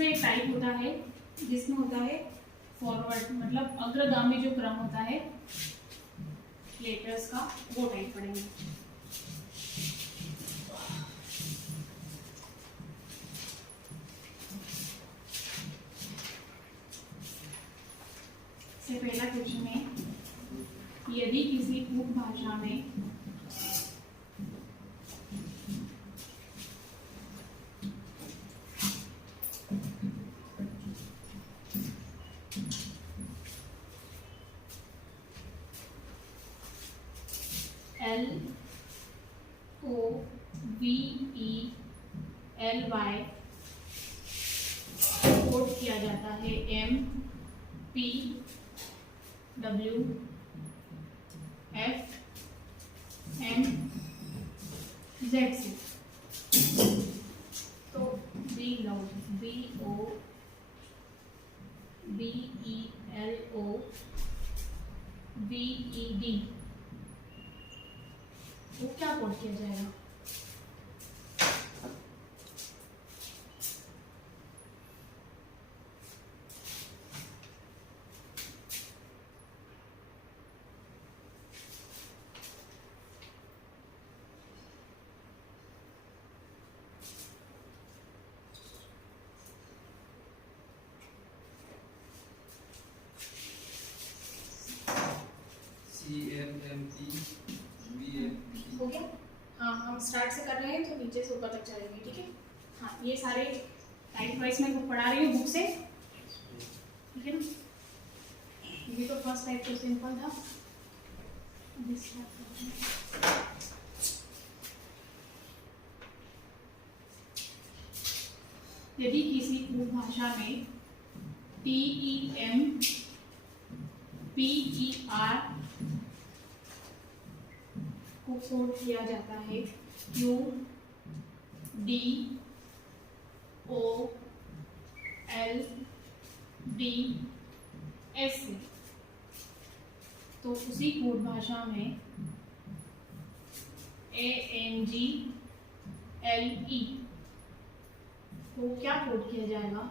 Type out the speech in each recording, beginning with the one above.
इसमें एक टाइप होता है जिसमें होता है फॉरवर्ड, मतलब अग्रगामी जो क्रम होता है लेटर्स का, वो टाइप पढ़ेंगे। से पहला क्वेश्चन है, यदि किसी उपभाषा में LOVELY कोड किया जाता है MPWFMZ से, तो BOBELOVED वो क्या कोड किया जाएगा? हो गया? हाँ, हम स्टार्ट से कर रहे हैं तो नीचे से ऊपर तक चलेंगे, ठीक है? हाँ, ये सारे टाइप वाइज मैं पढ़ा रही हूँ बुक से, ठीक है ना? ये तो फर्स्ट टाइप तो सिंपल था। यदि किसी उपभाषा में TEMPER को कोड किया जाता है QDOLDS से, तो उसी कोड भाषा में ANGLE को क्या कोड किया जाएगा?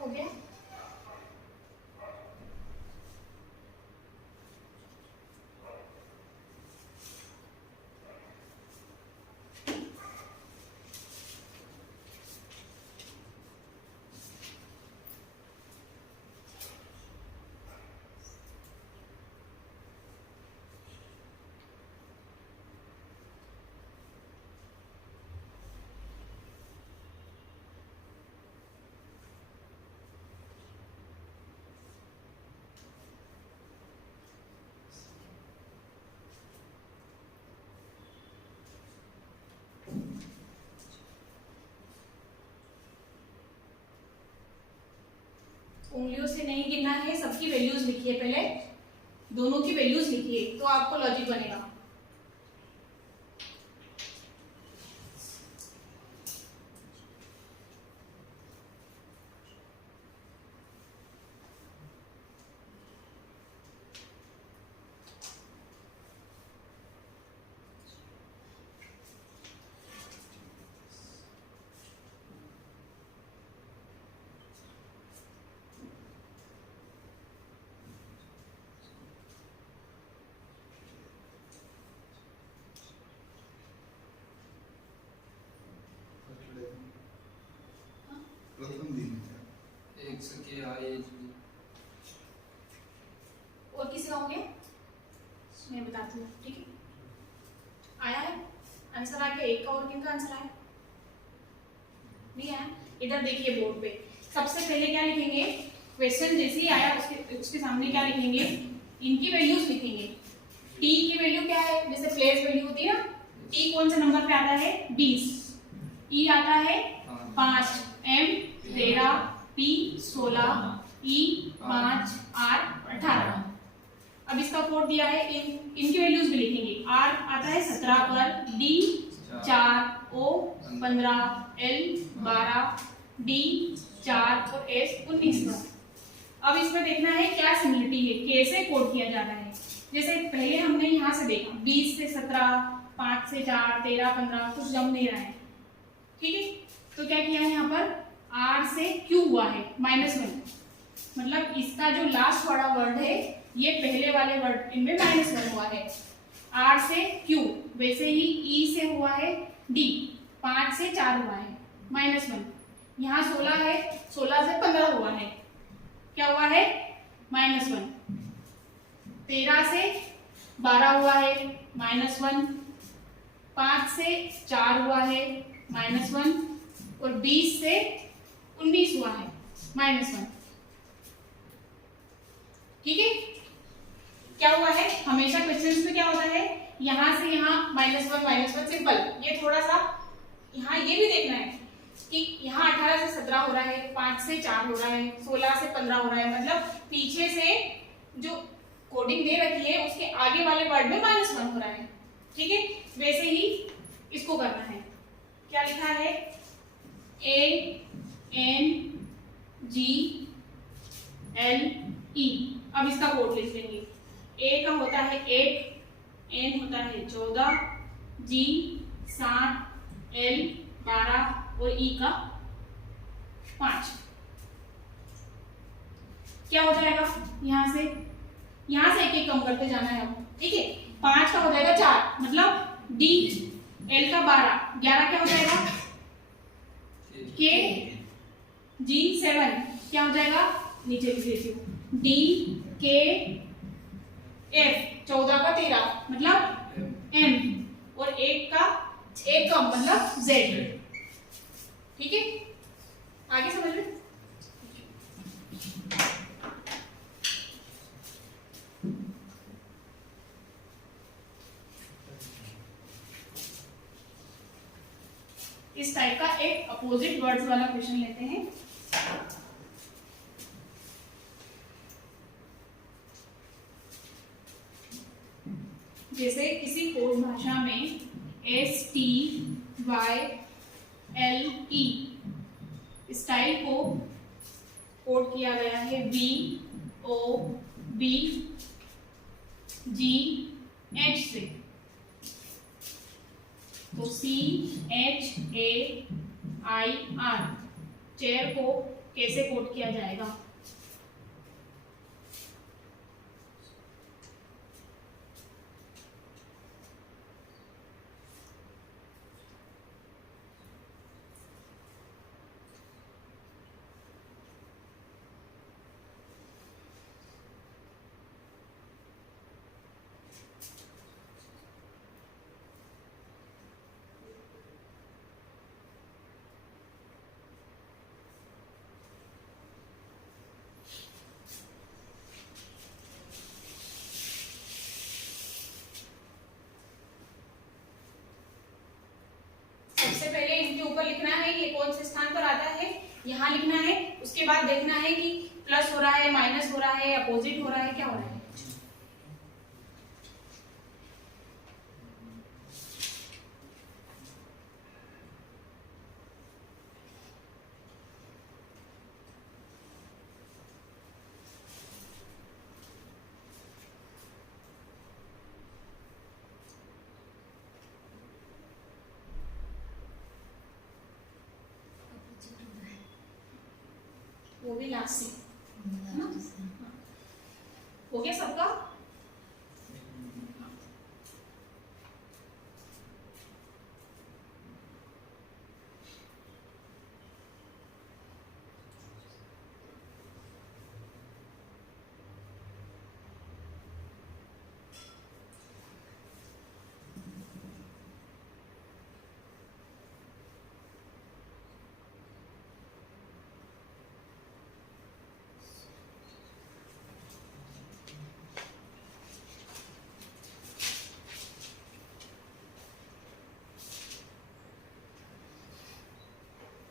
हो गया? उंगलियों से नहीं गिनना है, सबकी वैल्यूज लिखिए, पहले दोनों की वैल्यूज लिखिए तो आपको लॉजिक बनेगा। प्रथम दिन और किसी का हो गया? मैं बताती हूँ, ठीक है? आया है आंसर? आ गया? एक का और किनका आंसर आया? नहीं आया? इधर देखिए बोर्ड पे, सबसे पहले क्या लिखेंगे? क्वेश्चन जैसे ही आया उसके सामने क्या लिखेंगे? इनकी वैल्यूज लिखेंगे। टी की वैल्यू क्या है? जैसे प्लेस वैल्यू होती है ना, टी कौन से नंबर पे आता है? 20। ई आता है 5, M 13, P 16, E 5, R 18। अब इसका कोड दिया है, इनकी वैल्यूज भी लिखेंगे। R आता है 17 पर, D 4, O 15, L 12, D 4 और S 19 पर। अब इसमें देखना है क्या सिमिलरिटी है, कैसे कोड किया जा रहा है। जैसे पहले हमने यहाँ से देखा 20 से 17, 5 से 4, 13, 15 कुछ जम नहीं रहा है, ठीक है। तो क्या किया है यहाँ पर, R से Q हुआ है -1, मतलब इसका जो लास्ट वाला वर्ड है ये पहले वाले वर्ड इनमें -1 हुआ है। R से Q, वैसे ही E से हुआ है D, 5 से 4 हुआ है -1। यहाँ 16 है, 16 से 15 हुआ है, क्या हुआ है -1। 13 से 12 हुआ है -1, 5 से 4 हुआ है -1 और 20 से 19 हुआ है -1, ठीक है। क्या हुआ है, हमेशा क्वेश्चंस में क्या होता है, यहां से यहां -1 सिंपल। ये थोड़ा सा यहाँ ये भी देखना है कि यहाँ 18 से 17 हो रहा है, 5 से 4 हो रहा है, 16 से 15 हो रहा है, मतलब पीछे से जो कोडिंग दे रखी है उसके आगे वाले वर्ड में -1 हो रहा है, ठीक है। वैसे ही इसको करना है। क्या लिखा है, ANGLE। अब इसका कोड लिख लेंगे। A का होता है 1, N होता है 14, G 7, L 12 और E का 5। क्या हो जाएगा, यहाँ से एक कम करते जाना है आपको, ठीक है। 5 का हो जाएगा 4, मतलब D, L का 12, 11 क्या हो जाएगा, K G 7, क्या हो जाएगा, नीचे लिख देती हूँ, D K F 14 का 13, मतलब M और 1 का 1 कम, मतलब Z, ठीक है। आगे समझ में। इस टाइप का एक अपोजिट वर्ड्स वाला क्वेश्चन लेते हैं। जैसे किसी कोड भाषा में STYLE स्टाइल को कोड किया गया है VOBGH से, तो CHAIR चेयर को कैसे कोड किया जाएगा। सबसे पहले इनके ऊपर लिखना है ये कौन से स्थान पर आता है, यहाँ लिखना है। उसके बाद देखना है कि प्लस हो रहा है, माइनस हो रहा है, अपोजिट हो रहा है, क्या हो रहा है। वो भी लास्ट से, है ना। हो गया सबका।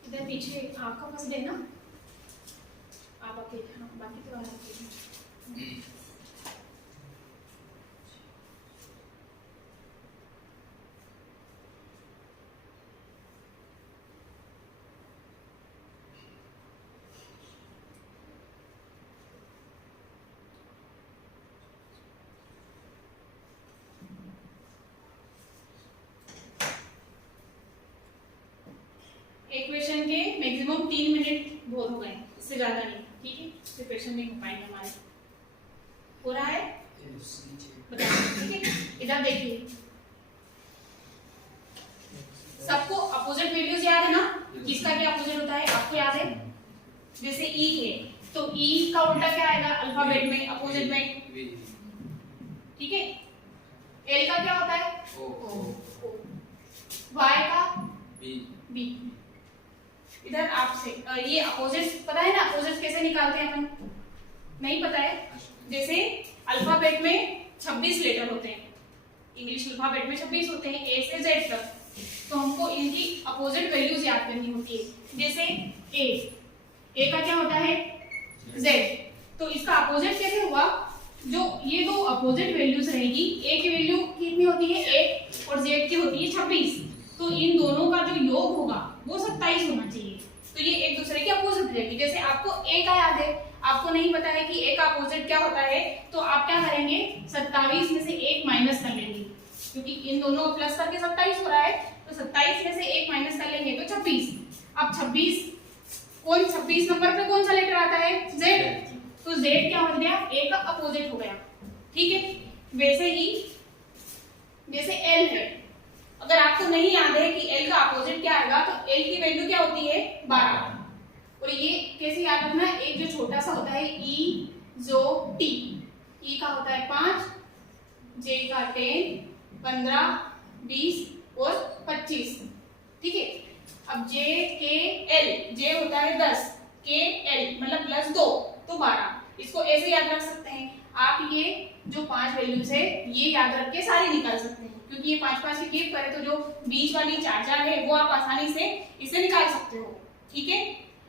इधर पीछे आपका फर्स्ट डे ना, आप अकेले, हाँ बाकी तो आप अकेले। एक क्वेश्चन के मैक्सिमम 3 मिनट बहुत हो गए, इससे ज्यादा नहीं, ठीक है, प्रिपरेशन नहीं हो पाएंगे हमारे। हो रहा है बताइए, ठीक है। इधर देखिए, सबको अपोजिट वैल्यूज याद है ना, किसका क्या अपोजिट होता है आपको याद है? जैसे ई है तो ई का उल्टा क्या आएगा अल्फाबेट में अपोजिट में, ठीक है। एल का क्या होता है? ओ। वाई का बी। इधर आपसे ये अपोजिट पता है ना, अपोजिट कैसे निकालते हैं अपन? नहीं पता है? जैसे अल्फाबेट में 26 लेटर होते हैं, इंग्लिश अल्फाबेट में 26 होते हैं ए से जेड तक, तो हमको इनकी अपोजिट वैल्यूज याद करनी होती है। जैसे ए का क्या होता है? जेड, तो इसका अपोजिट कैसे हुआ? जो ये दो अपोजिट वैल्यूज रहेगी, ए की वैल्यू कितनी होती है 1 और जेड की होती है 26, तो इन दोनों का जो योग होगा वो 27 होना चाहिए, तो ये एक दूसरे के अपोजिट रहेगी। जैसे आपको ए का याद है, आपको नहीं पता है कि ए का अपोजिट क्या होता है, तो आप क्या करेंगे 27 में से 1 माइनस कर लेंगे, क्योंकि इन दोनों प्लस करके 27 हो रहा है, तो 27 में से 1 माइनस कर लेंगे तो 26। अब 26 कौन 26 नंबर पे कौन सा लेटर आता है? जेड, तो जेड क्या हो गया? ए का अपोजिट हो गया, ठीक है। वैसे ही जैसे एल है, अगर आपको नहीं याद है कि एल का अपोजिट क्या आएगा, तो एल की वैल्यू क्या होती है 12, और ये कैसे याद रखना है? एक जो छोटा सा होता है ई, जो टी, ई का होता है 5, जे का 10, 15, 20 और 25, ठीक है। अब जे के एल, जे होता है 10, के एल मतलब प्लस 2 तो 12, इसको ऐसे याद रख सकते हैं आप। ये जो 5 वैल्यूज है ये याद रख के सारी निकाल सकते हैं, क्योंकि ये 5 से कीप करें तो जो बीच वाली 4 है वो आप आसानी से इसे निकाल सकते हो, ठीक है।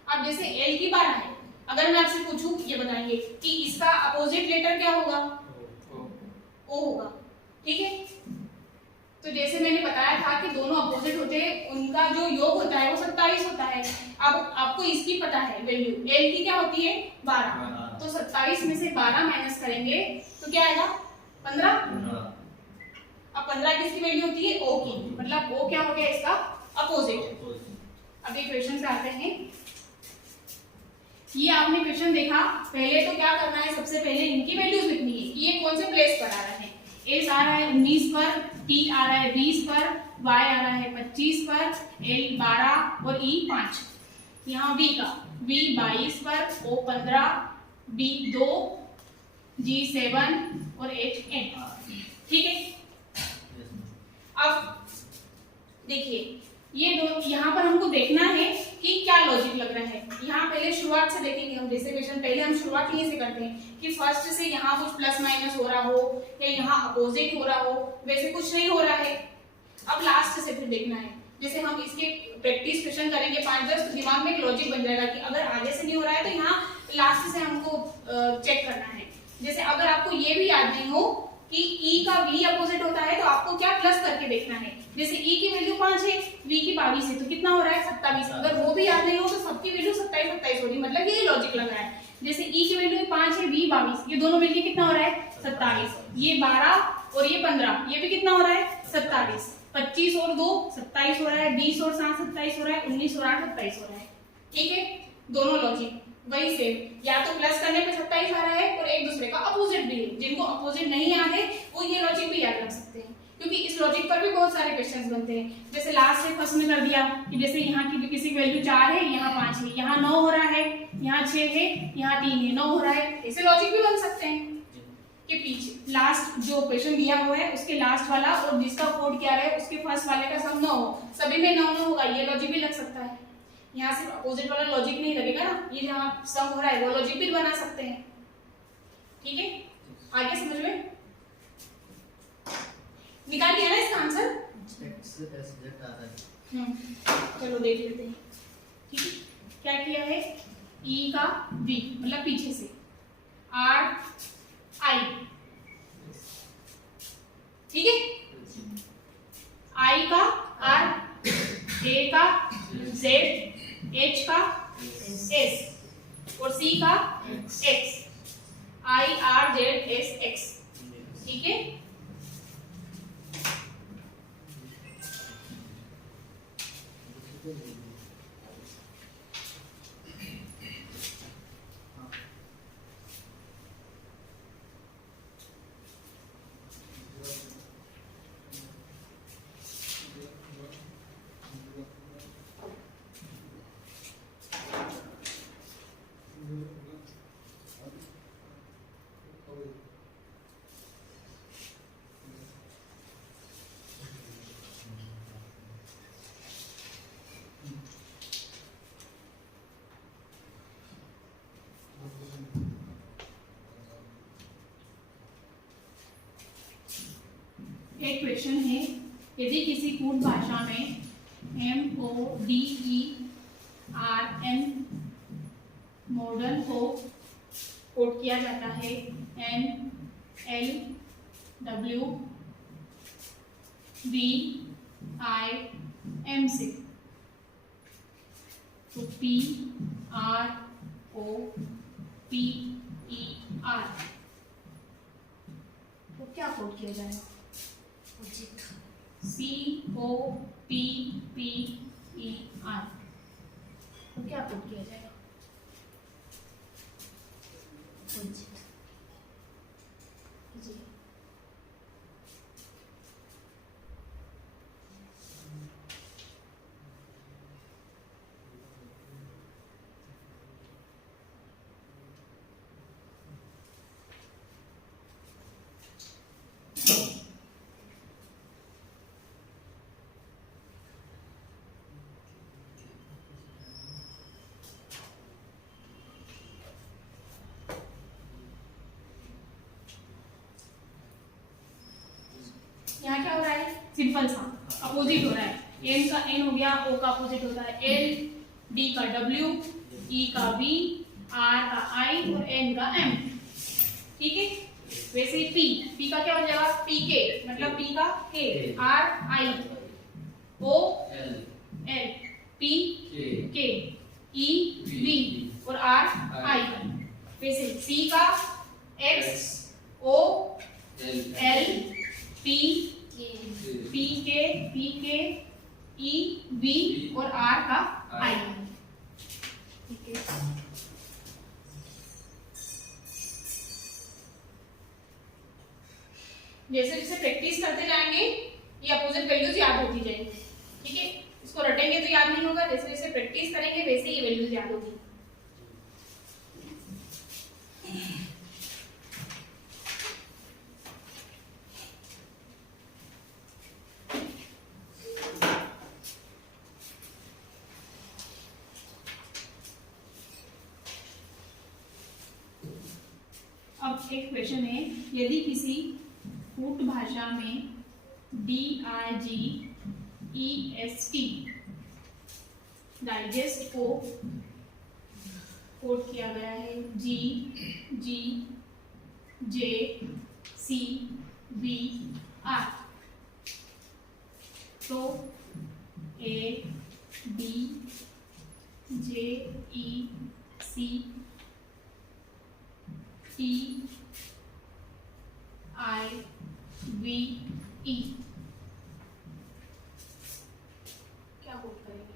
अब जैसे एल की 12 है, अगर मैं आपसे पूछूं ये बताइए कि इसका अपोजिट लेटर क्या होगा? ओ होगा, ठीक है। तो जैसे मैंने बताया था कि दोनों अपोजिट होते हैं, उनका जो योग होता है वो 27 होता है। अब आपको इसकी पता है वैल्यू, एल की क्या होती है 12, तो 27 में से 12 माइनस करेंगे तो क्या आएगा 15। अब 15 किसकी वैल्यू होती है? ओ की, मतलब ओ क्या हो गया इसका अपोजिट। अब ये क्वेश्चन पे आते हैं। ये आपने क्वेश्चन देखा, पहले तो क्या करना है, सबसे पहले इनकी वैल्यूज लिखनी है कि ये कौन से प्लेस पर आ रहा है। एस आ रहा है 19 पर, टी आ रहा है 20 पर, वाई आ रहा है 25 पर, एल 12 और ई 5। यहाँ वी का, वी 22 पर, ओ 15, बी 2, जी 7 और एच 8, ठीक है। अब देखिए ये दो, यहाँ पर हमको देखना है कि क्या लॉजिक लग रहा है। यहाँ पहले शुरुआत से देखेंगे हम, जैसे क्वेश्चन पहले हम शुरुआत यहीं से करते हैं कि फर्स्ट से यहाँ कुछ प्लस माइनस हो रहा हो या यहाँ अपोजिट हो रहा हो, वैसे कुछ नहीं हो रहा है। अब लास्ट से फिर देखना है, जैसे हम इसके प्रैक्टिस क्वेश्चन करेंगे 5-10, तो दिमाग में एक लॉजिक बन जाएगा कि अगर आगे से नहीं हो रहा है तो यहाँ लास्ट से हमको चेक करना है। जैसे अगर आपको ये भी याद नहीं हो कि E का V अपोजिट होता है, तो आपको क्या प्लस करके देखना है। जैसे E की वैल्यू 5 है, V की 22 है, तो कितना हो रहा है 27। अगर वो भी याद नहीं हो तो सबकी वैल्यू 27 होगी, मतलब ये लॉजिक लग रहा है। जैसे E की वैल्यू 5 है, V 22, ये दोनों मिलके कितना हो रहा है 27। ये 12 और ये 15, ये भी कितना हो रहा है 27। 25 और 2 27 हो रहा है, 20 और 7 27 हो रहा है, 19 और 8 27 हो रहा है, ठीक है। दोनों लॉजिक वही सेम, या तो प्लस करने पे 27 आ रहा है और एक दूसरे का अपोजिट भी है। जिनको अपोजिट नहीं याद है वो ये लॉजिक भी याद रख सकते हैं, क्योंकि इस लॉजिक पर भी बहुत सारे क्वेश्चंस बनते हैं। जैसे लास्ट से फर्स्ट में कर दिया कि जैसे यहाँ की किसी की वैल्यू 4 है, यहाँ 5 है, यहाँ 9 हो रहा है, यहाँ 6 है, यहाँ 3 है, 9 हो रहा है, ऐसे लॉजिक भी बन सकते हैं। के पीछे लास्ट जो क्वेश्चन दिया हुआ है उसके लास्ट वाला और जिसका कोड क्या है उसके फर्स्ट वाले का सम 9 हो, सभी में 9 होगा, ये लॉजिक भी लग सकता है। यहाँ सिर्फ अपोजिट वाला लॉजिक नहीं लगेगा ना, ये जहाँ सम हो रहा है वो लॉजिक भी बना सकते हैं, ठीक है। आगे समझ में निकाल लिया ना इसका आंसर? चलो देख लेते हैं। ठीक है, क्या किया है, ई का वी मतलब पीछे से, आर आई, ठीक है, आई का आर, ए का जेड, एच का एस और सी का x, I R Z S x, ठीक है। एक क्वेश्चन है, यदि किसी कूट भाषा में MODERN मॉडर्न को कोड किया जाता है NLWVIM से, तो PROPER तो क्या कोड किया जाएगा, COPPER तो क्या कोड किया जाएगा, जी यहाँ क्या हो रहा है, सिंपल सा अपोजिट हो रहा है, एन का एन हो गया, ओ का अपोजिट होता है एल, डी का डब्ल्यू, ई का वी, आर का आई और एन का एम, ठीक है। वैसे पी, पी का क्या हो जाएगा, पी के मतलब पी का K, R I, O L, P K, E we और आर आई। वैसे सी का x, O L, P K, E we और आर का आई, ठीक है। जैसे जैसे प्रैक्टिस करते जाएंगे ये अपोजिट वैल्यूज याद होती जाएंगी, ठीक है। इसको रटेंगे तो याद नहीं होगा, जैसे जैसे प्रैक्टिस करेंगे वैसे ये वैल्यूज याद होगी। अब एक क्वेश्चन है, यदि किसी कूट भाषा में DIGEST डाइजेस्ट को कोड किया गया है GGJCBR, तो ABJECTIVE क्या कोड करेंगे,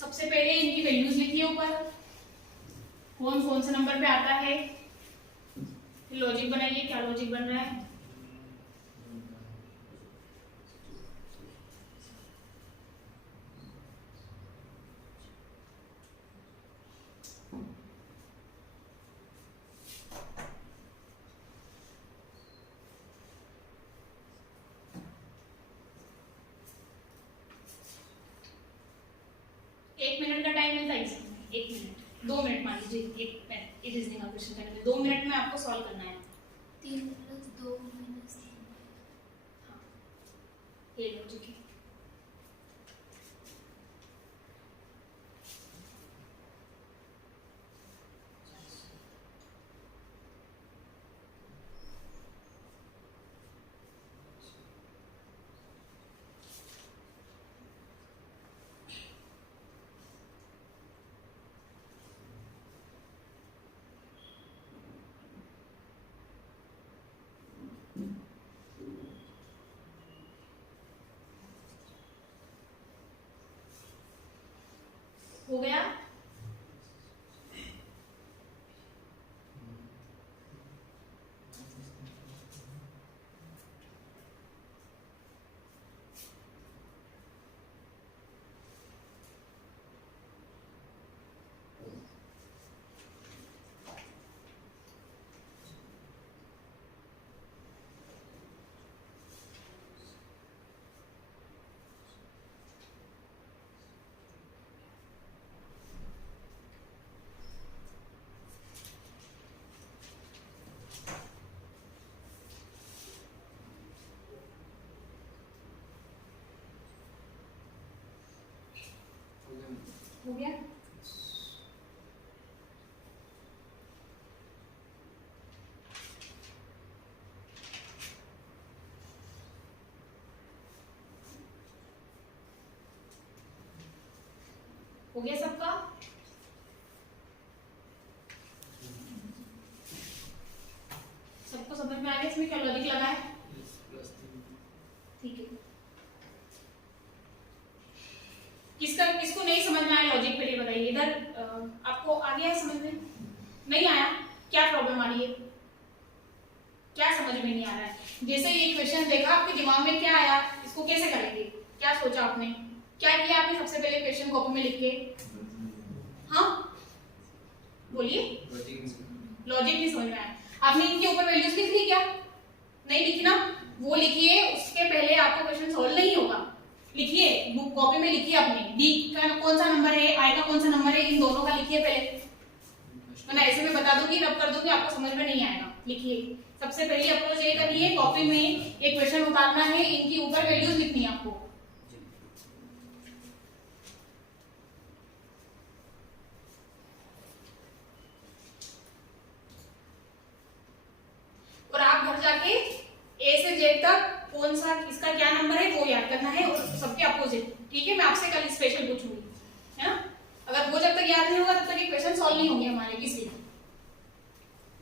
सबसे पहले इनकी वैल्यूज लिखिए ऊपर, कौन कौन से नंबर पे आता है, फिर लॉजिक बनाइए, क्या लॉजिक बन रहा है। एक मिनट का टाइम मिलता है इसमें, 1 मिनट 2 मिनट मान लीजिए, एक रीजनिंग का क्वेश्चन करने में 2 मिनट में आपको सॉल्व करना है। 3 + 2 - 3। हाँ, ये लॉजिक है। हो गया? हो गया? हो गया सबका? सबको समझ में आ गया इसमें क्या लॉजिक लगा है? ठीक है। किसको नहीं समझ में आया लॉजिक पहले बताइए। इधर आपको आ गया है समझ में? नहीं आया? क्या प्रॉब्लम आ रही है? क्या समझ में नहीं आ रहा है? जैसे ये क्वेश्चन देखा आपके दिमाग में क्या आया, इसको कैसे करेंगे, क्या सोचा आपने, क्या किया आपने सबसे पहले क्वेश्चन कॉपी में लिख के? हाँ बोलिए। लॉजिक नहीं समझ में आया। आपने इनके ऊपर वैल्यूज लिख ली क्या? नहीं लिखी ना, वो लिखिए। उसके पहले आपका क्वेश्चन सॉल्व नहीं होगा, लिखिए बुक कॉपी में लिखिए अपने। डी का कौन सा नंबर है, आई का कौन सा नंबर है, इन दोनों का लिखिए पहले। वरना ऐसे में बता दूंगी, रब कर दूंगी, आपको समझ में नहीं आएगा। लिखिए सबसे पहली अप्रोच ये करिए, कॉपी में एक क्वेश्चन उतारना है, इनकी ऊपर वैल्यूज लिखनी है आपको। और आप घर जाके ए से जेड तक कौन सा इसका क्या नंबर है वो याद करना है, और सबके अपोजिट। ठीक है, मैं आपसे कल स्पेशल पूछूंगी, है ना। अगर वो जब तक याद नहीं होगा तब तक ये क्वेश्चन सॉल्व नहीं होंगे हमारे किसी।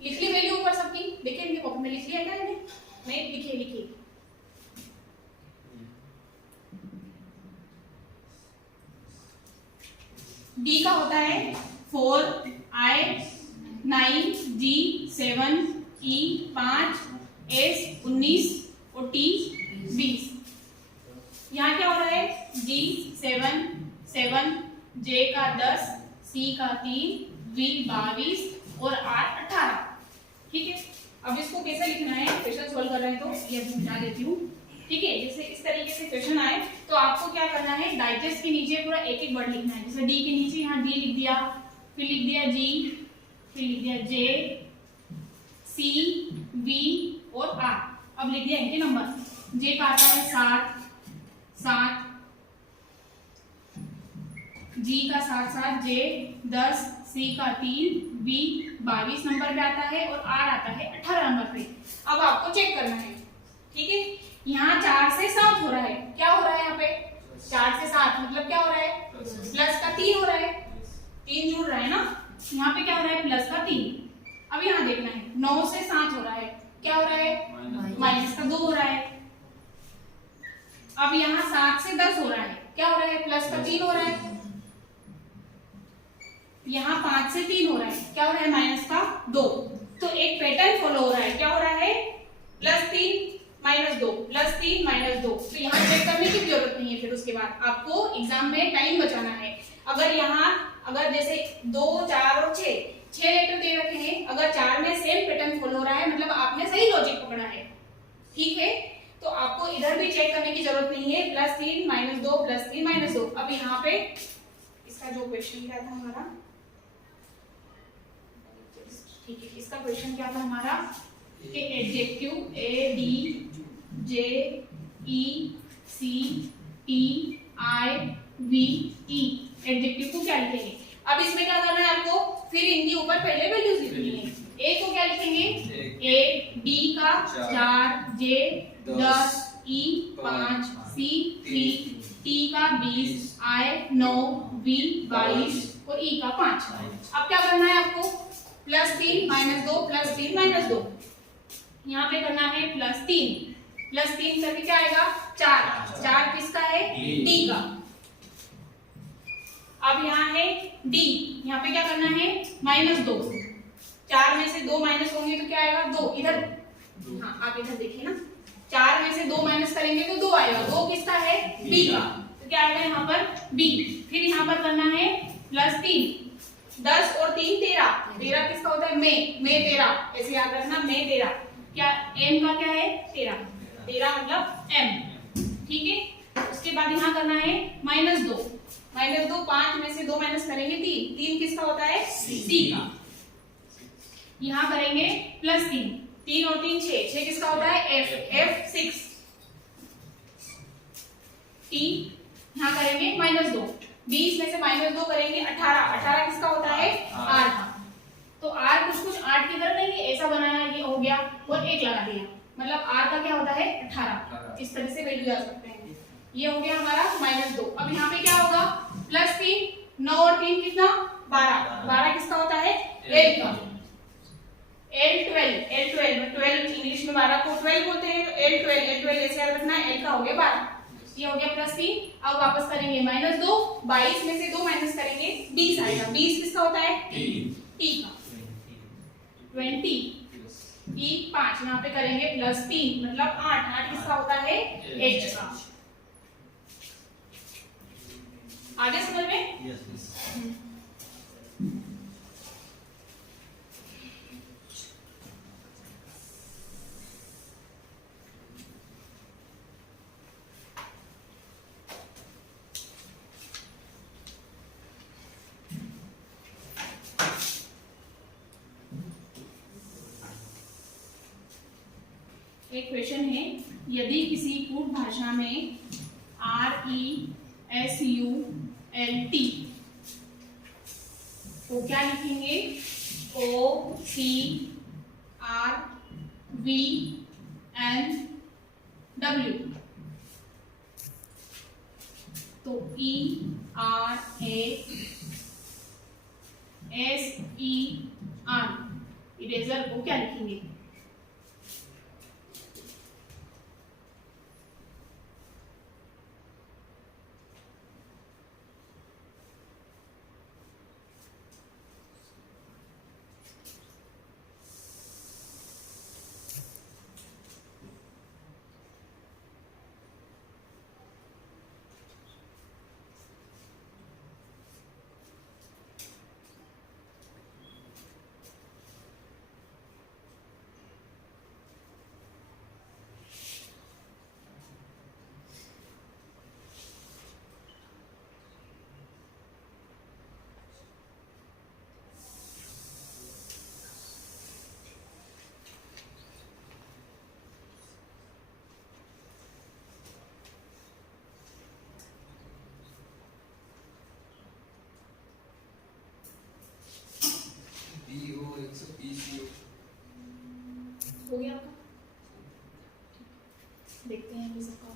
लिख ली वैल्यू ऊपर सबकी, देखिए इनके कॉपी में लिख लिया क्या इन्हें? नहीं लिखिए, लिखिए। डी का होता है 4, I 9, G 7, E 5, S 19 और T 20। यहाँ क्या हो रहा है? G 7, 7, J का 10, C का 3, V 22 और R 18। ठीक है, अब इसको कैसे लिखना है, क्वेश्चन सॉल्व कर रहे हैं तो ये मैं बता देती हूँ। ठीक है, जैसे इस तरीके से क्वेश्चन आए तो आपको क्या करना है, डाइजेस्ट के नीचे पूरा एक एक वर्ड लिखना है। जैसे डी के नीचे यहाँ डी लिख दिया, फिर लिख दिया जी, फिर लिख दिया जे, सी, बी और आर। अब लिख दिया इनके नंबर। जे का आता है 7, जी का 7, जे 10, सी का 3, बी 22 नंबर पे आता है और आर आता है 18 नंबर पे। अब आपको चेक करना है। ठीक है, यहाँ 4 से 7 हो रहा है। क्या हो रहा है यहाँ पे? 4 से 7 मतलब क्या हो रहा है? प्लस का 3 हो रहा है, 3 जुड़ रहा है ना। यहाँ पे क्या हो रहा है? प्लस का 3। अब यहाँ देखना है, 9 से 7 हो रहा है, क्या हो रहा है? माइनस का 2 हो रहा है। अब यहाँ 7 से 10 हो रहा है, क्या हो रहा है? प्लस का 3 हो रहा है। यहाँ 5 से 3 हो रहा है, क्या हो रहा है माइनस का 2, तो एक पैटर्न फॉलो हो रहा है, क्या हो रहा है +3 -2 +3 -2। तो यहाँ चेक करने की जरूरत नहीं है, फिर उसके बाद आपको एग्जाम में टाइम बचाना है। अगर जैसे 2 4 और 6 लेटर दे रखे हैं, अगर 4 में सेम पैटर्न फॉलो हो रहा है मतलब आपने सही लॉजिक पकड़ा है, ठीक है, तो आपको इधर भी चेक करने की जरूरत नहीं है, +3 -2 +3 -2। अब यहाँ पे इसका जो क्वेश्चन क्या था हमारा, ठीक है, इसका क्वेश्चन क्या था हमारा कि एडजेक्टिव ADJECTIVE एडजेक्टिव को क्या लिखेंगे। अब इसमें क्या करना है आपको, फिर इनके ऊपर पहले वैल्यूज लिखनी है। ए को क्या लिखेंगे, ए, डी का 4, जे 10, ई 5, सी 3, टी का 20, आई 9, वी 22 और ई का 5। अब क्या करना है आपको, +3 -2 +3 -2, यहाँ पे करना है +3 करके क्या आएगा 4 किसका है, डी का। अब यहाँ है डी, यहाँ पे क्या करना है -2, 4 में से 2 माइनस होंगे तो क्या आएगा 2, इधर हाँ आप इधर देखिए ना, 4 में से 2 माइनस करेंगे तो 2 आएगा, 2 किसका है बी का, तो क्या आएगा यहाँ पर बी। फिर यहाँ पर करना है +3, 10 और 3 13 किसका होता है में 13, ऐसे याद रखना में 13, क्या m का क्या है 13 मतलब m, ठीक है। उसके बाद यहाँ करना है -2, 5 में से 2 माइनस करेंगे 3 किसका होता है c का। यहाँ करेंगे +3 और 3 6 किसका होता है f 6 t। यहाँ करेंगे -2, 20 में से -2 करेंगे 18 किसका होता है r का। तो r कुछ 8 की तरह नहीं है, ऐसा बनाया ये हो गया और 1 लगा दिया, मतलब r का क्या होता है 18। इस तरह से वैल्यू जा सकते हैं। ये हो गया हमारा -2। अब यहाँ पे क्या होगा +3, 9 और 3 कितना 12 किसका होता है l का। L12 12 इंग्लिश में 12 को 12 बोलते हैं, तो L12 ऐसे याद रखना है, l का हो गया 12। ये हो गया +3। अब वापस करेंगे -2, 22 में से 2 माइनस करेंगे 20 आएगा, 20 किसका होता है t का। 20 e 5 यहाँ पे करेंगे +3 मतलब 8 किसका होता है h का। आगे समझ में एक क्वेश्चन है, यदि किसी कूट भाषा में RESULT तो क्या लिखेंगे OCRVNW, तो ERASER इरेजर को क्या लिखेंगे। हो गया आपका, देखते हैं ये सबका।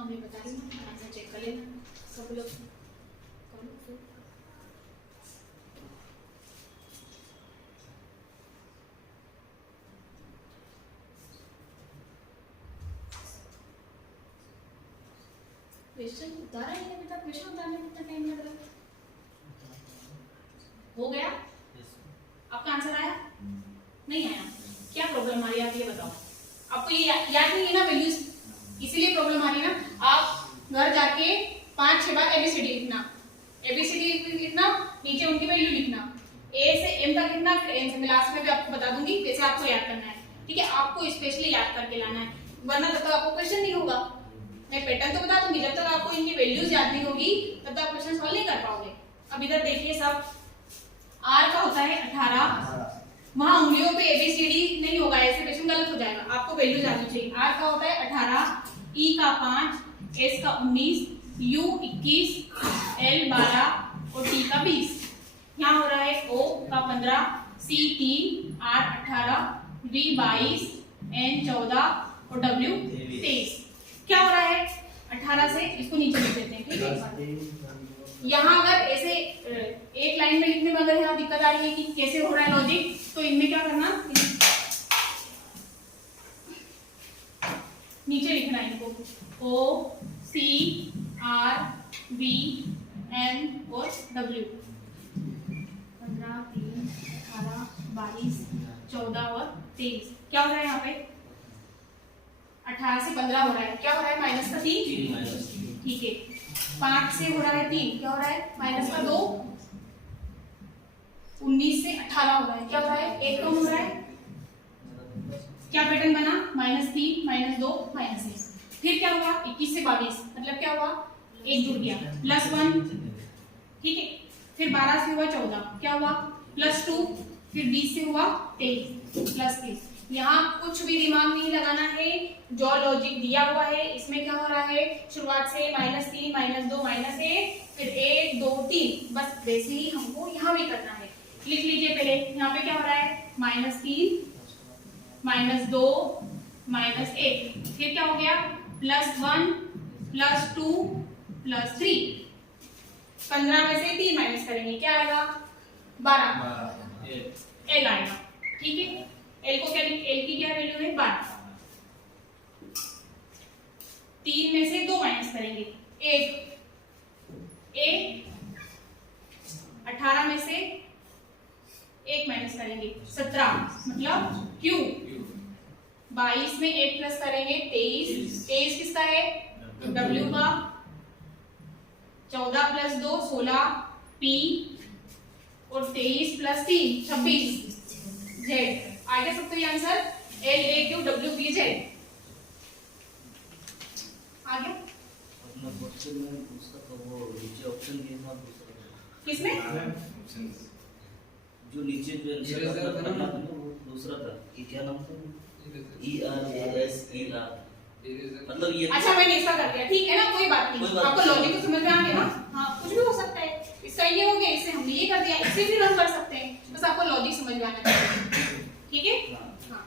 हाँ मैं बता रही हूँ, आराम से चेक कर लेना सब लोग करो फिर। क्वेश्चन उतारा ही नहीं अभी तक, क्वेश्चन उतारने में कितना टाइम लग रहा है? हो गया? आपका आंसर आया? नहीं आया? क्या प्रॉब्लम आ रही है आप ये बताओ। आपको ये याद नहीं है ना वैल्यूज, इसीलिए प्रॉब्लम आ रही है ना। आप घर जाके 5-6 बार एबीसीडी लिखना, एबीसीडी लिखना, नीचे उनकी वैल्यू लिखना, ए से एम तक लिखना, फिर एन से। मैं लास्ट में भी आपको बता दूंगी कैसे आपको याद करना है, ठीक है? आपको स्पेशली याद करके लाना है, वरना तब तक आपको क्वेश्चन नहीं होगा। मैं पैटर्न तो बता दूंगी, जब तक आपको इनकी वैल्यूज याद नहीं होगी तब तक आप क्वेश्चन सॉल्व नहीं कर पाओगे। अब इधर देखिए सब, आर का होता है 18, वहां उंगलियों पे एबीसीडी नहीं होगा, ऐसे क्वेश्चन गलत हो जाएगा, आपको वैल्यूज आनी चाहिए। आर का होता है 18, ई का 5, एस का 19, यू 21, एल 12 और टी का 20। यहाँ हो रहा है ओ का 15, सी 3, आर 18, वी 22, एन 14 और डब्ल्यू 23। क्या हो रहा है 18 से, इसको नीचे लिख देते हैं, ठीक है? यहाँ अगर ऐसे एक लाइन में लिखने में अगर यहाँ दिक्कत आ रही है कि कैसे हो रहा है लॉजिक, तो इनमें क्या करना, नीचे लिखना है इनको, ओ सी आर वी एन और डब्ल्यू। 15, 3, 18, 22, 14 और 23। क्या हो रहा है यहाँ पे? 18 से 15 हो रहा है, क्या हो रहा है? माइनस का 3, ठीक है। 5 से हो रहा है 3, क्या हो रहा है? माइनस का 2। 19 से 18 हो रहा है, क्या हो रहा है? 1 कम हो रहा है। क्या पैटर्न बना? -3, -2, -1। फिर क्या हुआ? 21 से 22, मतलब क्या हुआ? 1 जुड़ गया, +1, ठीक है। फिर 12 से हुआ 14, क्या हुआ? +2। फिर 20 से हुआ 23, +30। यहाँ कुछ भी दिमाग नहीं लगाना है, जो लॉजिक दिया हुआ है इसमें क्या हो रहा है, शुरुआत से -3, -2, -1, फिर 1, 2, 3, बस वैसे ही हमको यहाँ भी करना है। लिख लीजिए पहले, यहाँ पे क्या हो रहा है? -3, -2, -1, फिर क्या हो गया? +1, +2, +3। 15 में से 3 माइनस करेंगे, क्या आएगा? 12, एल आएगा, ठीक है। एल को क्या, एल की क्या वैल्यू है? 12। 3 में से 2 माइनस करेंगे, 1, ए 18 में से 1 माइनस करेंगे, 17, मतलब क्यू। 22 में 1 प्लस करेंगे, 23। 23 किसका है? डब्ल्यू का। 14 + 2 16, पी, और 23 + 3 26, जेड। आगे सबको ये answer L A Q W P Z. आगे अपना क्वेश्चन में दूसरा तो वो नीचे ऑप्शन दिए था दूसरा, किसमें? जो नीचे जो आंसर था ना वो दूसरा था, ये क्या नाम था? ERASER, मतलब ये। अच्छा मैंने इसका कर दिया, ठीक है ना, कोई बात नहीं। आपको लॉजिक तो समझ में आ गया ना? हाँ, कुछ भी हो सकता है, इसका ये हो गया, इससे हमने ये कर दिया, इससे भी रन कर सकते हैं, बस आपको लॉजिक समझ में आना चाहिए, ठीक है? हाँ।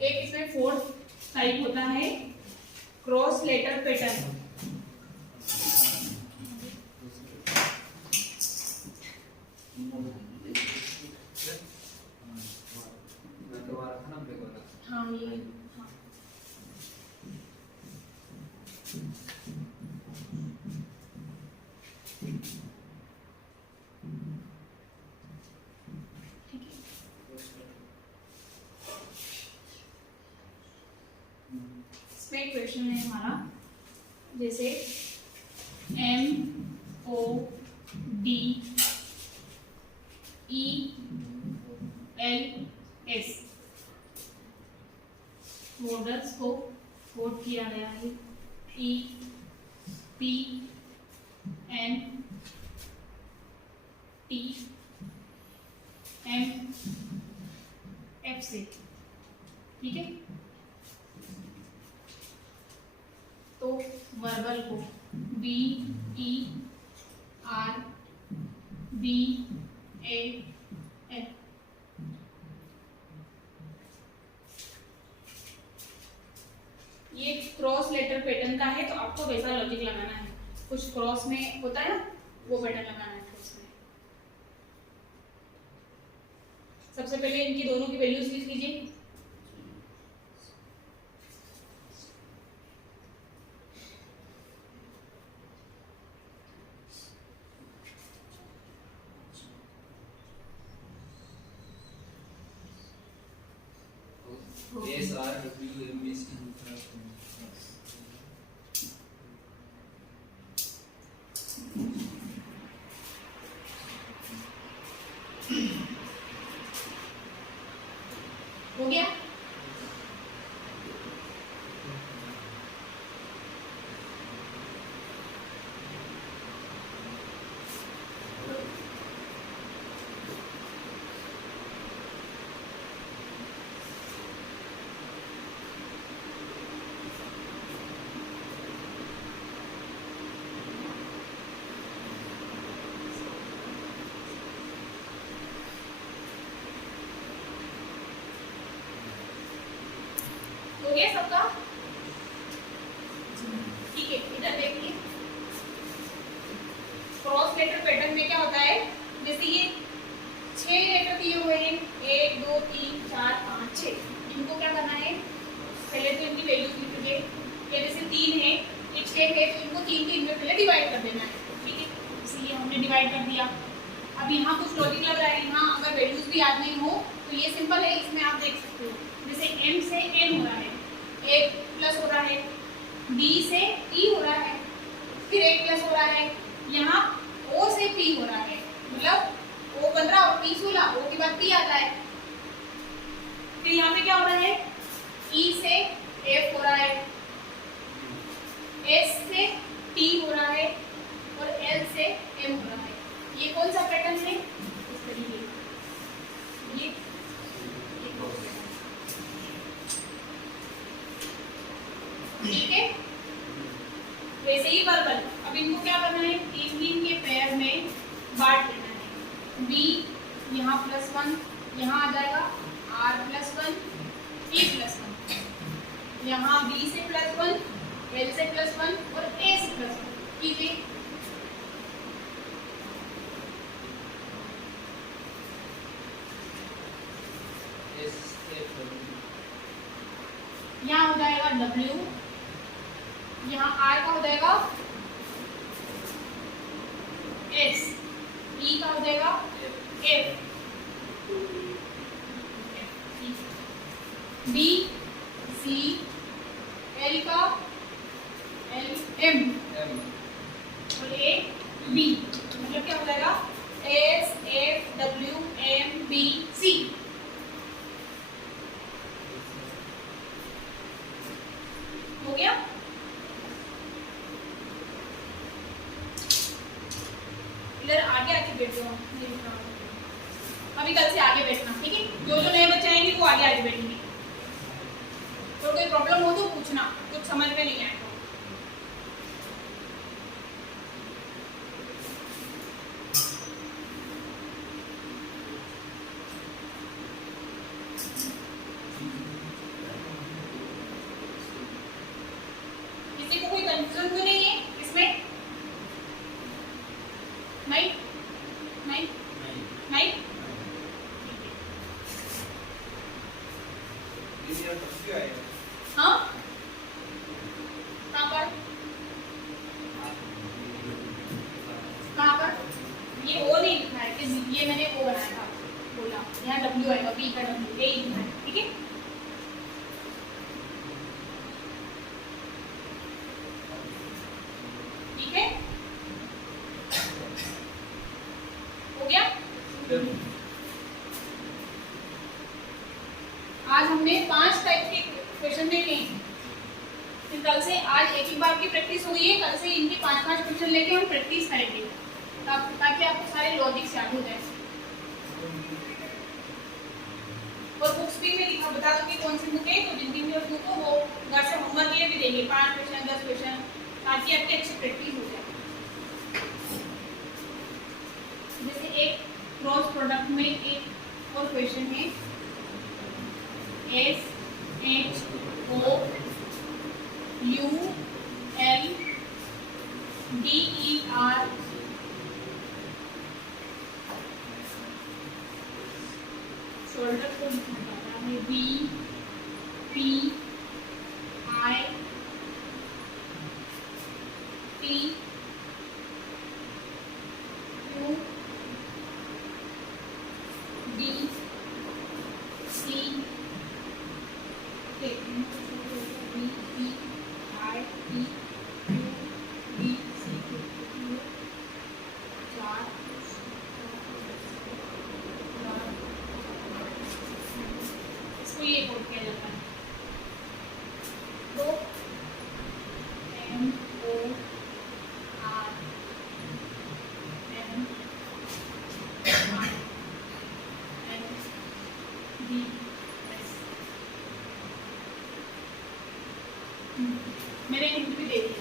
एक इसमें 4th टाइप होता है क्रॉस लेटर पैटर्न। हाँ ये हाँ। ठीक है, इसमें क्वेश्चन है हमारा, जैसे MODELS मॉडल्स को कोड किया गया है, EPNTM ठीक है। तो वर्बल को VERBAL, ये क्रॉस लेटर पैटर्न का है, तो आपको वैसा लॉजिक लगाना है, कुछ क्रॉस में होता है ना, वो पैटर्न लगाना है उसमें। सबसे पहले इनकी दोनों की वैल्यूज लिख लीजिए। हो गया? हो गया सबका? ठीक है, इधर देखिए, क्रॉस लेटर पैटर्न में क्या होता है, जैसे ये 6 लेटर दिए हुए हैं, 1 2 3 4 5 6, इनको क्या करना है, पहले तो इनकी वैल्यूज लिख लीजिए। ये जैसे 3 है, ये 6 है, तो इनको 3 के इनमें पहले डिवाइड कर देना है, ठीक है। इसलिए हमने डिवाइड कर दिया। अब यहाँ कुछ लॉजिक लग रहा है, यहाँ अगर वैल्यूज भी याद नहीं हो तो ये सिंपल है, इसमें आप देख सकते हो, जैसे M से N हो रहा है, एक प्लस हो रहा है, B से E हो रहा है, फिर एक प्लस हो रहा है, यहाँ O से P हो रहा है, मतलब O 15 और P 16, O के बाद P आता है। फिर यहाँ पे क्या हो रहा है, E से F हो रहा है, S से T हो रहा है और L से M हो रहा है। ये कौन सा पैटर्न है, इस तरीके ये ठीक है। वैसे ही वर्बल, अब इनको क्या करना है, 3 के पेयर में बांट देना है। B यहाँ +1, यहाँ आ जाएगा R +1, E +1, यहाँ B से +1, L से +1 और A से +1 कीजिए। यहाँ हो जाएगा W, यहाँ R का हो जाएगा S, E का हो जाएगा F, B C, L का M और A B, मतलब क्या हो जाएगा S F W M B C। हो गया? इधर आगे आके बैठ जाओ, अभी कल से आगे बैठना, ठीक है। जो जो नए बच्चे आएंगे वो आगे आगे बैठेंगे, तो कोई प्रॉब्लम हो तो पूछना, कुछ समझ में नहीं आए तो। किसी को कोई कंफ्यूजन तो नहीं है इसमें? नहीं नहीं नहीं, हाँ कहाँ पर, कहाँ पर, ये ओ नहीं लिखना है कि ये मैंने ओ बनाया था, बोला यहाँ W आएगा, B का W, A लिखना है, ठीक है। ठीक है, हो गया? आज हमने 5 टाइप के क्वेश्चन देखे हैं। फिर कल से, आज एक बार की प्रैक्टिस हो गई है, कल से इनके 5-5 क्वेश्चन लेके हम प्रैक्टिस करेंगे, ताकि आपको सारे लॉजिक्स याद हो जाए। और बुक्स भी मैं लिखा बता दूंगी कौन सी बुक है, तो जिनकी भी बुक हो वो घर से होमवर्क ये भी देंगे 5 क्वेश्चन 10 क्वेश्चन, ताकि आपकी अच्छी प्रैक्टिस हो जाए। जैसे एक क्रॉस प्रोडक्ट में एक और क्वेश्चन है, SHOULDER शोल्डर को लिखना पड़ता है BPIT इसको ये कोड किया जाता है। तो मैंने हिंट भी दे दी।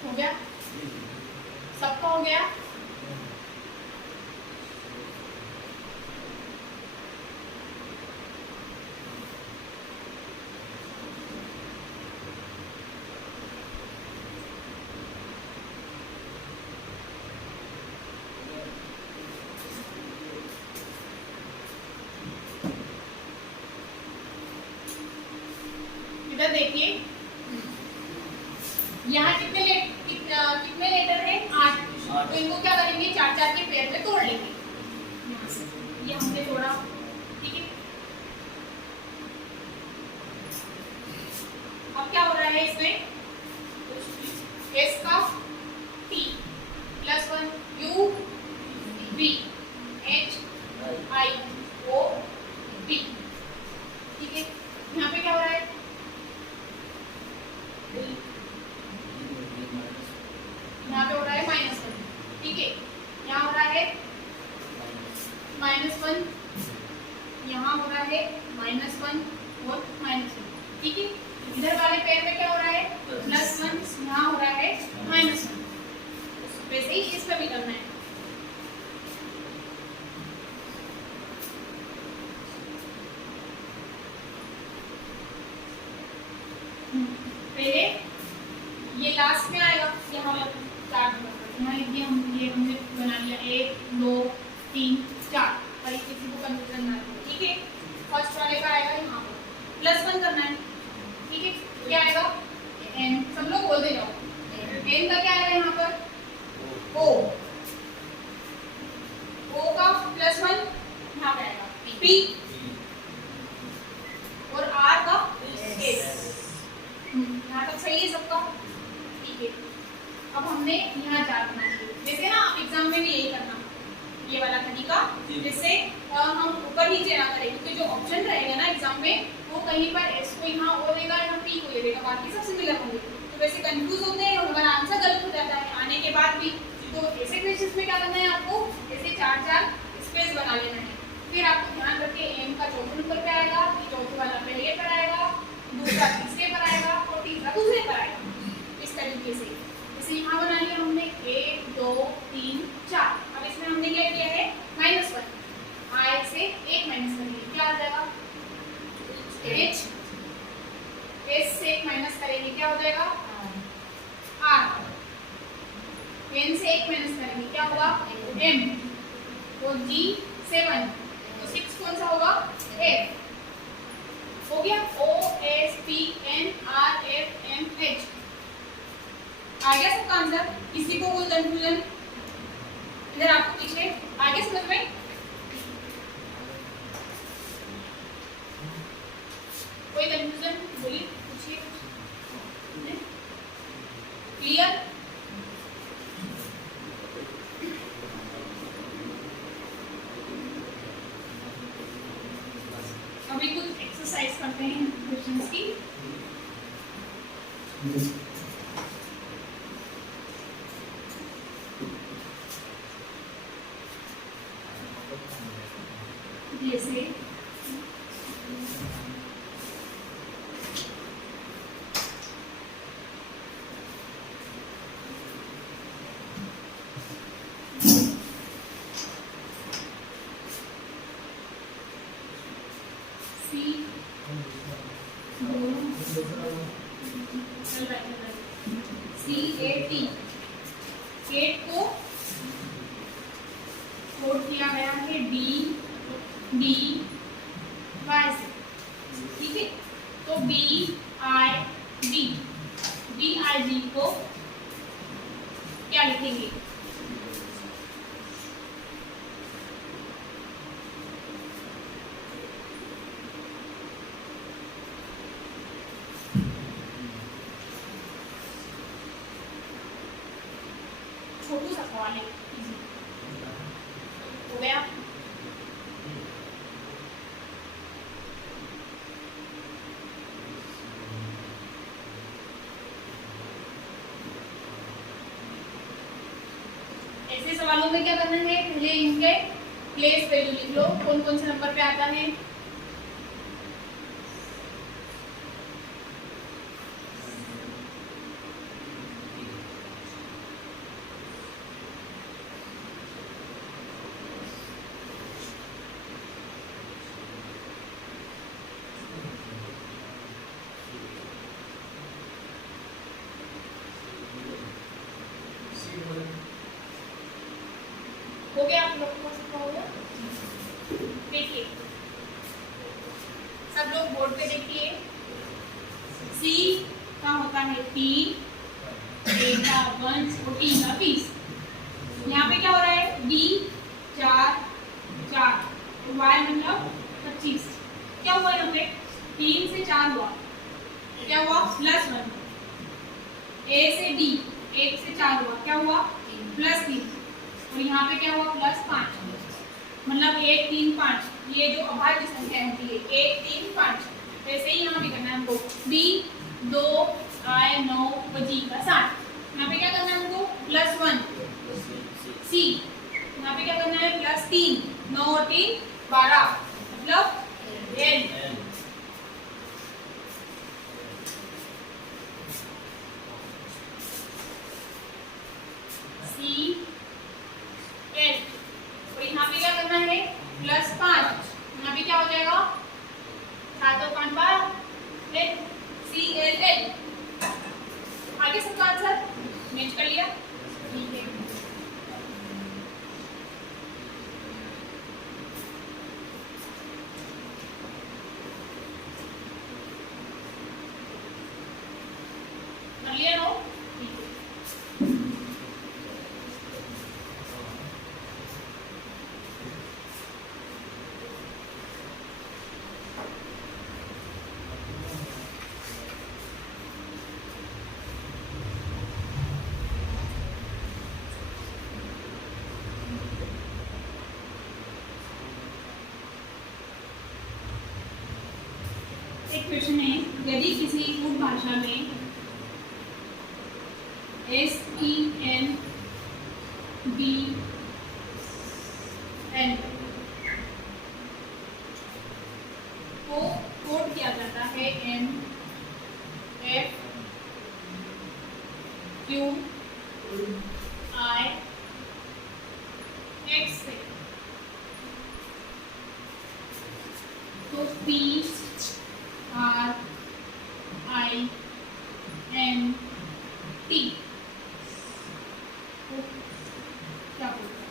हो गया, सबका हो गया। इधर देखिए, यहाँ कितने लेटर है 8, तो इनको क्या करेंगे 4-4 के पेयर में तोड़ लेंगे। यहाँ से ये हमने तोड़ा, ठीक है। अब क्या हो रहा है इसमें, S का T +1 U V H I O P, ठीक है। यहाँ पे क्या हो रहा है, यहाँ पे हो रहा है -1, ठीक है। यहाँ हो रहा है -1, यहाँ हो रहा है -1 और -1, ठीक है। इधर वाले पेयर में क्या हो रहा है +1, यहाँ हो रहा है -1। वैसे ही इस पे भी करना है। पहले ये लास्ट में आएगा, यहाँ पर 4 यहाँ ये हमने बना लिया 1 2 3 4, और किसी को कंफ्यूजन ना हो, ठीक है। फर्स्ट वाले का आएगा यहाँ पर +1 करना है, ठीक है। क्या आएगा n, सब लोग बोल दे जाओ। n का क्या आएगा यहाँ पर O का +1 यहाँ पे आएगा P, और R का S। यहाँ तक सही है सबका, ठीक है। अब हमने यहाँ 4 बना लिए, जैसे ना आप एग्जाम में भी यही करना, ये वाला तरीका, जिससे हम ऊपर नीचे ना करें, क्योंकि जो ऑप्शन रहेगा ना एग्जाम में वो कहीं पर S को यहाँ O देगा, यहाँ P को देगा, बाकी सब सिमिलर होंगे, तो वैसे कंफ्यूज होते हैं और हमारा आंसर गलत हो जाता है आने के बाद भी। तो ऐसे क्वेश्चंस में क्या करना है आपको, ऐसे 4-4 स्पेस बना लेना है, फिर आपको ध्यान रखिए m का चौथे नंबर पे आएगा, चौथे वाला पहले पर आएगा, दूसरा तीसरे पर आएगा और तीसरा दूसरे पर आएगा। इस तरीके से जैसे यहाँ बना लिया हमने 1 2 3 4। अब इसमें हमने क्या किया है -1, i से 1 माइनस करेंगे क्या आ जाएगा h, s से 1 माइनस करेंगे क्या हो जाएगा r, n से 1 माइनस करेंगे क्या होगा m, तो g 7, तो 6 कौन सा होगा f। हो गया O S P N R F M H। आ गया सबका आंसर? किसी को कोई कंफ्यूजन इधर आपको पीछे आ गया समझ में? कोई कंफ्यूजन बोलिए पूछिए क्लियर? अभी कुछ एक्सरसाइज करते हैं क्वेश्चंस की। जैसे CAT केट को कोड किया गया है DDY से, ठीक है। तो BIG को क्या लिखेंगे? छोटू सा सवाल है, हो गया? ऐसे सवालों में क्या करना है, पहले इनके प्लेस वैल्यू लिख लो, कौन कौन से नंबर पे आता है। हो गया आप लोग को सबका हो गया? देखिए सब लोग बोर्ड पे देखिए, C का होता है 3, A का 1 और T का 20। यहाँ पे क्या हो रहा है D 4 4 और Y मतलब 25। क्या हुआ यहाँ पे 3 से 4 हुआ, क्या हुआ +1। A से D 1 से 4 हुआ, क्या हुआ +3 और यहाँ पे क्या हुआ +5, मतलब 1 3 5। ये जो अभाज्य संख्या होती है 1 3 5, वैसे ही यहाँ भी करना है हमको। B 2 I 9 और G का 7। यहाँ पे क्या करना है हमको +1। C यहाँ पे क्या करना है +3, 9 और 3 12 मतलब L। C L और यहाँ पे क्या करना है +5। यहाँ पे क्या हो जाएगा 7 और 5 12 L C L L। आगे सबका आंसर मैच कर लिया, ठीक है। कर लिया नो, ठीक है। एक क्वेश्चन है, यदि किसी कूट भाषा में SENBN क्यू आई एक्स से, तो P R I N T क्या बोलते हैं?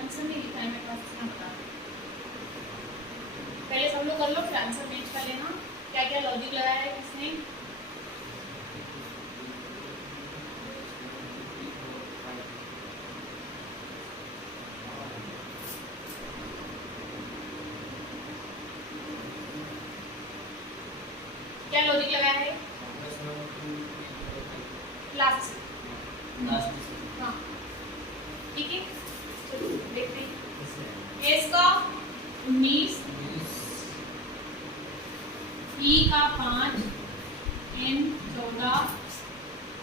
आंसर नहीं लिखा है मेरे पास, इसका बता दो। पहले सब लोग कर लो, फिर आंसर मैच कर लेना। क्या क्या लॉजिक लगाया है किसने? क्या लॉजिक लगाया है? लास्ट हाँ, ठीक है, चलो देखते हैं। एस का 19, ई का 5, एन 14,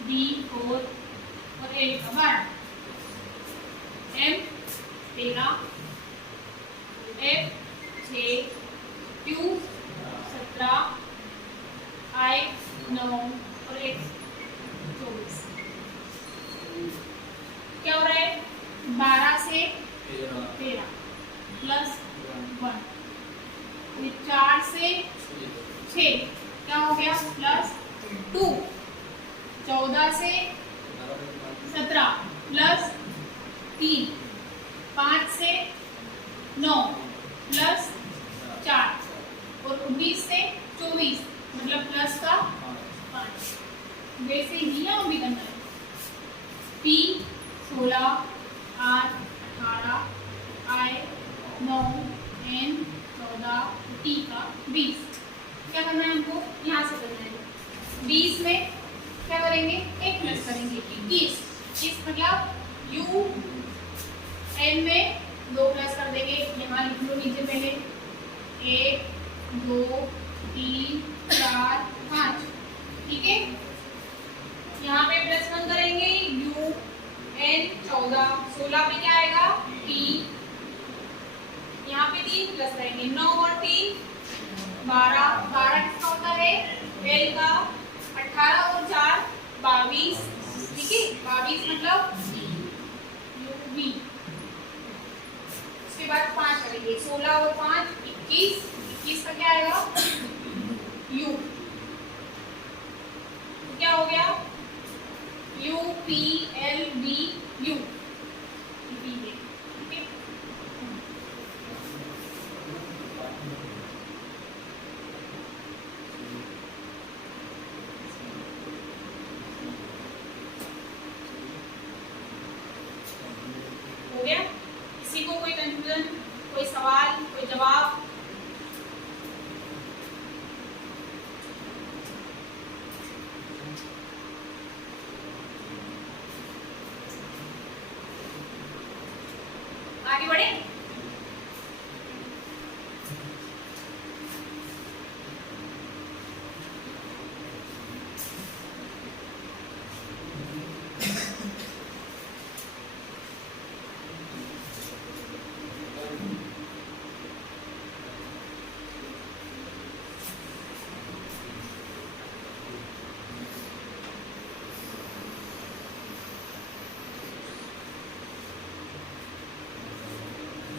डी 4 और एल का 12, एम 13, एफ 6, क्यू 17, आई 9 और एक्स 24। क्या हो रहा है? 12 से 13 प्लस 1, 4 से 6 क्या हो गया? प्लस 2, 14 से 17 प्लस 3, 5 से 9 प्लस 4 और 19 से 24 मतलब प्लस का 5। वैसे ही यहाँ भी करना है। P 16, R 18, I 9, N 14, T का 20। क्या करना है हमको? यहाँ से करना है। 20 में क्या करेंगे? एक प्लस करेंगे 21। इस मतलब U N में 2 प्लस कर देंगे। यहाँ लिख लो नीचे पहले 1 2 3 4 5, ठीक है। यहाँ पे प्लस 1 करेंगे U N 14, 16 में क्या आएगा? P, यहाँ पे 3 प्लस करेंगे 9 और 3 12, 12 किसका होता है? L का। 18 और 4 22, ठीक है। 22 मतलब UV। उसके बाद 5 करेंगे 16 और 5 21, 21 का क्या आएगा? U। क्या हो गया? U P L V U, ठीक है। हो गया? किसी को कोई कंफ्यूजन, कोई सवाल, कोई जवाब? आगे बढ़े?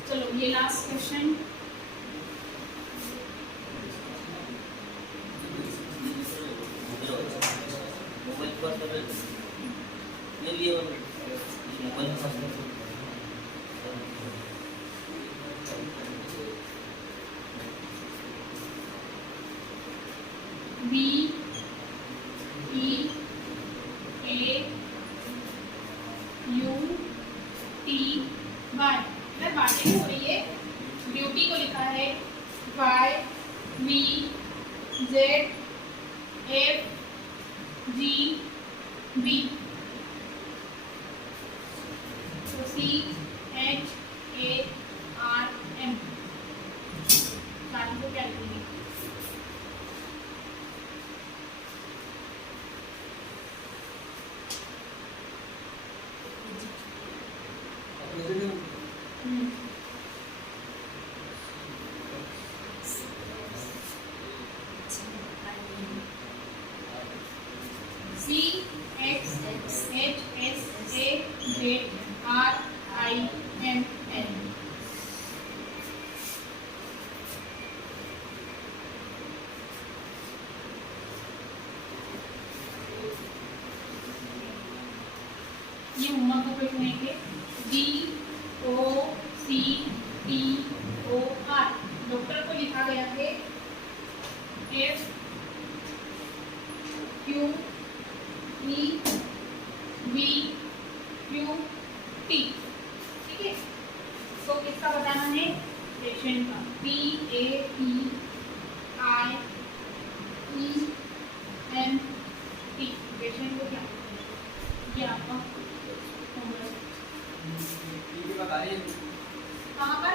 चलो ये last question V E A U T Y। इधर बातें हो रही है। ब्यूटी को लिखा है Y V Z F G B। तो C H A R M। सारी को क्या लिखेंगे? C X H S A Z R I M N। ये होमवर्क को कोई सुनेंगे। D O C T O R। Doctor को लिखा गया है F Q E V Q T। ठीक है, तो किसका बताना है? पेशेंट का। P A T I E N T। Patient को क्या ये आपका होमवर्क। कहाँ पर?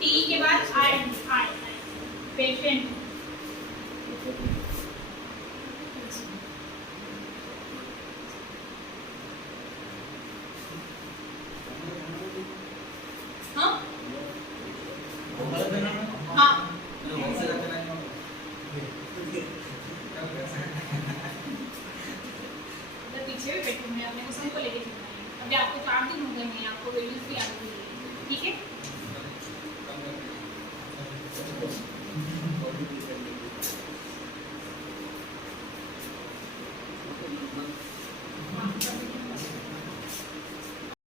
T के बाद I पेशेंट। हाँ हाँ पीछे भी बैठूंगी, अपने को सबको लेके चलना है। अभी आपको 4 दिन हो गए हैं, आपको वीडियोस भी आ रही है।